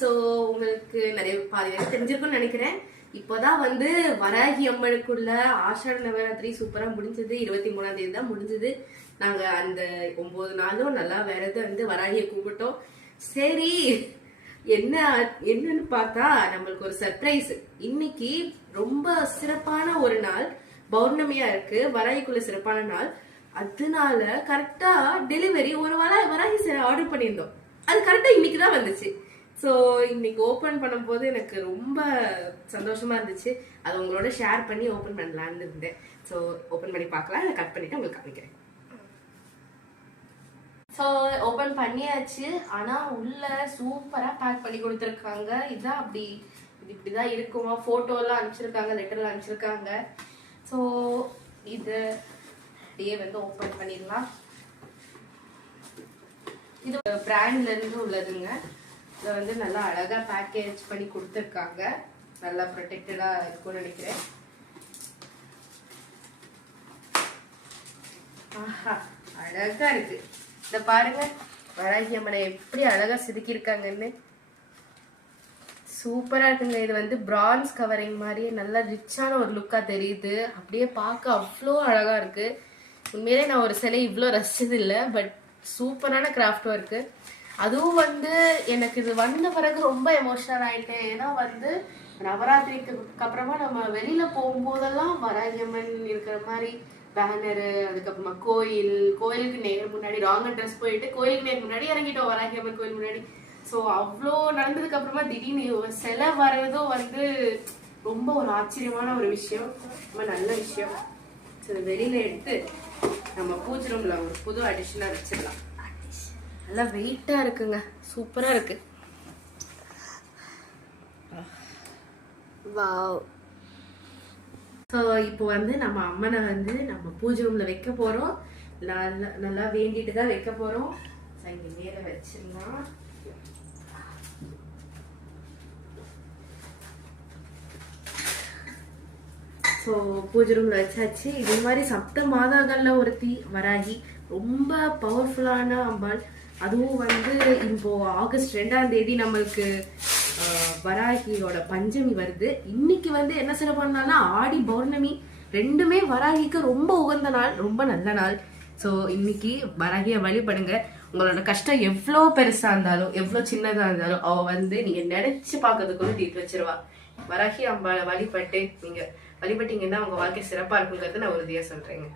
So உங்களுக்கு நிறைய பாதி தெரிஞ்சிருக்கும்னு நினைக்கிறேன். இப்போதான் வந்து வராகி அம்மனுக்குள்ள ஆஷாட நவராத்திரி சூப்பரா முடிஞ்சது. 23ஆம் தேதி தான் முடிஞ்சது. நாங்க அந்த 9 நாளும் நல்லா விரது வந்து வராகியை கும்பிட்டோம். சரி என்னன்னு பார்த்தா நம்மளுக்கு ஒரு சர்ப்ரைஸ். இன்னைக்கு ரொம்ப சிறப்பான ஒரு நாள், பௌர்ணமியா இருக்கு, வராகிக்குள்ள சிறப்பான நாள். அதனால கரெக்டா டெலிவரி ஒரு வராகி ஆர்டர் பண்ணியிருந்தோம். அது கரெக்டா இன்னைக்குதான் வந்துச்சு. ஸோ இன்னைக்கு ஓபன் பண்ணும்போது எனக்கு ரொம்ப சந்தோஷமா இருந்துச்சு. அது உங்களோட ஷேர் பண்ணி ஓபன் பண்ணலான்னு இருந்தேன். ஸோ ஓபன் பண்ணி பார்க்கலாம். அதை கட் பண்ணிட்டு உங்களுக்கு காமிக்கிறேன். ஸோ ஓபன் பண்ணியாச்சு. ஆனா உள்ள சூப்பரா பேக் பண்ணி கொடுத்துருக்காங்க. இதுதான் அப்படி இப்படிதான் இருக்குமா. போட்டோ எல்லாம் அனுப்பிச்சிருக்காங்க, லெட்டர்லாம் அனுப்பிச்சிருக்காங்க. ஸோ இது அப்படியே வந்து ஓபன் பண்ணிடலாம். இது பிராண்ட்ல இருந்து உள்ளதுங்க. இதை வந்து நல்லா அழகா பேக்கேஜ் பண்ணி கொடுத்துருக்காங்க. நல்லா ப்ரொடெக்டடா இருக்கும்னு நினைக்கிறேன். ஆஹா, அழகா இருக்கு. இத பாருங்க, வராகி அம்மனை எப்படி அழகா செதுக்கி இருக்காங்கன்னு. சூப்பரா இருக்குங்க. இது வந்து பிரான்ஸ் கவரிங் மாதிரி நல்ல ரிச்சான ஒரு லுக்கா தெரியுது. அப்படியே பார்க்க அவ்வளோ அழகா இருக்கு. உண்மையிலே நான் ஒரு சிலை இவ்வளோ ரசிச்சது இல்லை. பட் சூப்பரான கிராஃப்ட் ஒர்க்கு. அதுவும் வந்து எனக்கு இது வந்த பிறகு ரொம்ப எமோஷனல் ஆயிட்டேன். ஏன்னா வந்து நவராத்திரிக்கு அப்புறமா நம்ம வெளியில போகும்போதெல்லாம் வராகி அம்மன் இருக்கிற மாதிரி பேனரு, அதுக்கப்புறமா கோயிலுக்கு நேர் முன்னாடி ராங் அட்ரஸ் போயிட்டு கோயிலுக்கு நேர் முன்னாடி இறங்கிட்டோம் வராகி அம்மன் கோயில் முன்னாடி. ஸோ அவ்வளோ நடந்ததுக்கு அப்புறமா திடீர்னு சிலை வர்றதும் வந்து ரொம்ப ஒரு ஆச்சரியமான ஒரு விஷயம், ரொம்ப நல்ல விஷயம். ஸோ வெளியில எடுத்து நம்ம பூஜை ரூம்ல ஒரு புது அடிஷனா வச்சிடலாம். நல்லா வெயிட்டா இருக்குங்க, சூப்பரா இருக்கு. வாவ். ஸோ இப்போ வந்து நம்ம அம்மனை வந்து நம்ம பூஜை ரூம்ல வைக்க போறோம். நல்லா வேண்டிட்டு தான் வைக்க போறோம். இங்க மேல வச்சிடலாம். ஸோ பூஜை ரூம்ல வச்சாச்சு. இது மாதிரி சப்த மாதாக்கள்ல ஒருத்தி வராகி, ரொம்ப பவர்ஃபுல்லான அம்பாள். அதுவும் வந்து இப்போ ஆகஸ்ட் 2ஆம் தேதி நம்மளுக்கு வராகியோட பஞ்சமி வருது. இன்னைக்கு வந்து என்ன சிறப்பானா ஆடி பௌர்ணமி, ரெண்டுமே வராகிக்கு ரொம்ப உகந்த நாள், ரொம்ப நல்ல நாள். ஸோ இன்னைக்கு வராகிய வழிபடுங்க. உங்களோட கஷ்டம் எவ்வளோ பெருசா இருந்தாலும் எவ்வளோ சின்னதா இருந்தாலும் அவ வந்து நீங்க நினைச்சு பார்க்கறதுக்குள்ள தீர்த்து வச்சிருவா. வராகி அம்பாளை வழிபட்டு நீங்க வழிபட்டீங்கன்னா உங்க வாழ்க்கை சிறப்பா இருக்குங்கிறது நான் உறுதியா சொல்றேங்க.